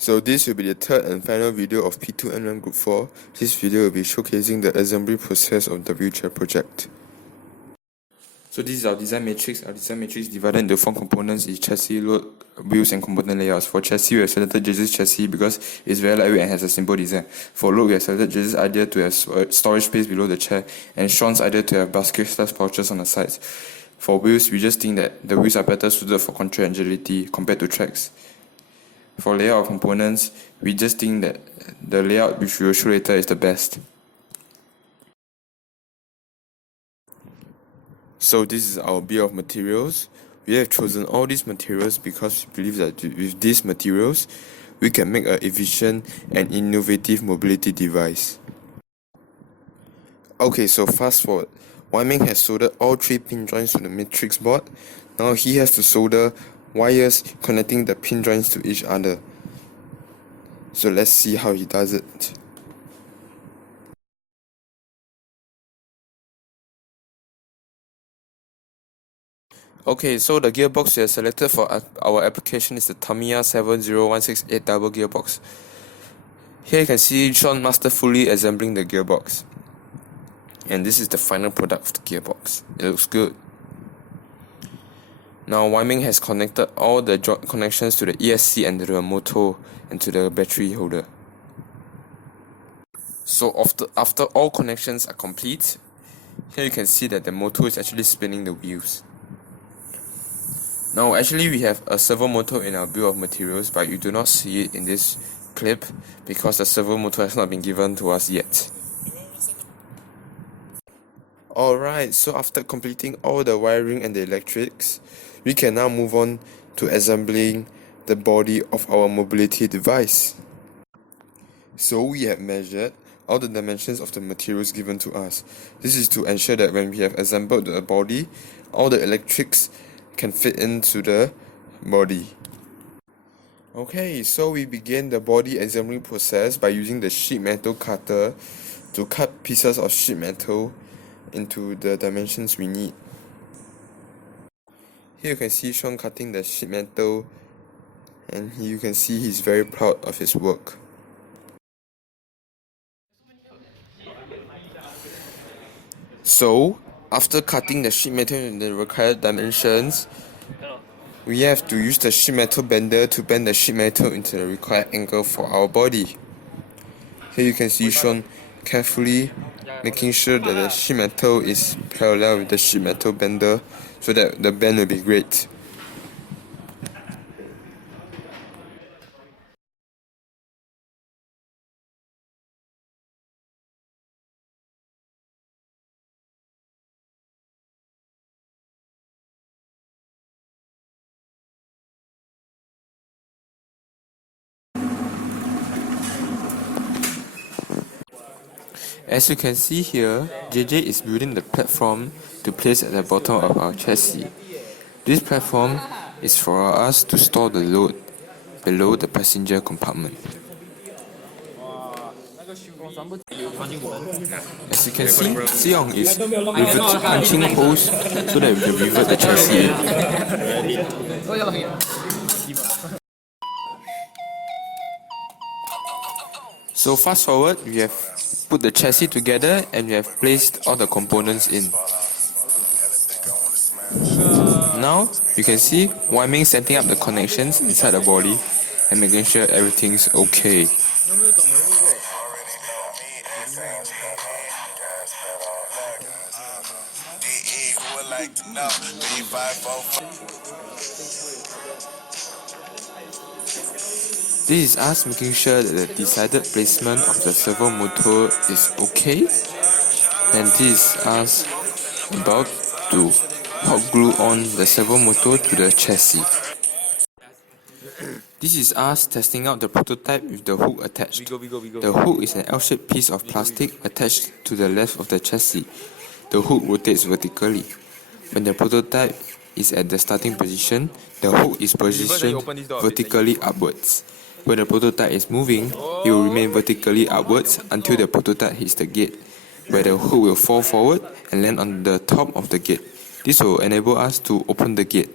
So this will be the third and final video of P2N1 Group 4. This video will be showcasing the assembly process of the wheelchair project. So this is our design matrix. Our design matrix divided into 4 components: is chassis, load, wheels, and component layouts. For chassis, we have selected Jesus chassis because it's very lightweight and has a simple design. For load, we have selected Jesus' idea to have storage space below the chair, and Sean's idea to have basket-slash pouches on the sides. For wheels, we just think that the wheels are better suited for control and agility compared to tracks. For layout of components, we just think that the layout which we will show later is the best. So this is our bill of materials. We have chosen all these materials because we believe that with these materials, we can make an efficient and innovative mobility device. Okay, so fast forward. Wai Ming has soldered all 3 pin joints to the matrix board. Now he has to solder wires connecting the pin joints to each other. So let's see how he does it. Okay, so the gearbox we have selected for our application is the Tamiya 70168 double gearbox. Here you can see Sean masterfully assembling the gearbox. And this is the final product of the gearbox. It looks good. Now Wai Ming has connected all the connections to the ESC and to the motor and to the battery holder. So after all connections are complete, here you can see that the motor is actually spinning the wheels. Now actually we have a servo motor in our bill of materials, but you do not see it in this clip because the servo motor has not been given to us yet. Alright, so after completing all the wiring and the electrics, we can now move on to assembling the body of our mobility device. So we have measured all the dimensions of the materials given to us. This is to ensure that when we have assembled the body, all the electrics can fit into the body. Okay, so we begin the body assembly process by using the sheet metal cutter to cut pieces of sheet metal into the dimensions we need. Here you can see Sean cutting the sheet metal, and you can see he's very proud of his work. So, after cutting the sheet metal in the required dimensions, we have to use the sheet metal bender to bend the sheet metal into the required angle for our body. Here you can see Sean carefully making sure that the sheet metal is parallel with the sheet metal bender so that the bend will be great. As you can see here, JJ is building the platform to place at the bottom of our chassis. This platform is for us to store the load below the passenger compartment. As you can see, Seong is punching holes so that we can revert the chassis. So fast forward, we have put the chassis together and we have placed all the components in. Now you can see Wai Ming setting up the connections inside the body and making sure everything's okay. This is us making sure that the decided placement of the servo motor is okay, and this is us about to hot glue on the servo motor to the chassis. This is us testing out the prototype with the hook attached. The hook is an L-shaped piece of plastic attached to the left of the chassis. The hook rotates vertically. When the prototype is at the starting position, the hook is positioned vertically upwards. When the prototype is moving, it will remain vertically upwards until the prototype hits the gate, where the hook will fall forward and land on the top of the gate. This will enable us to open the gate.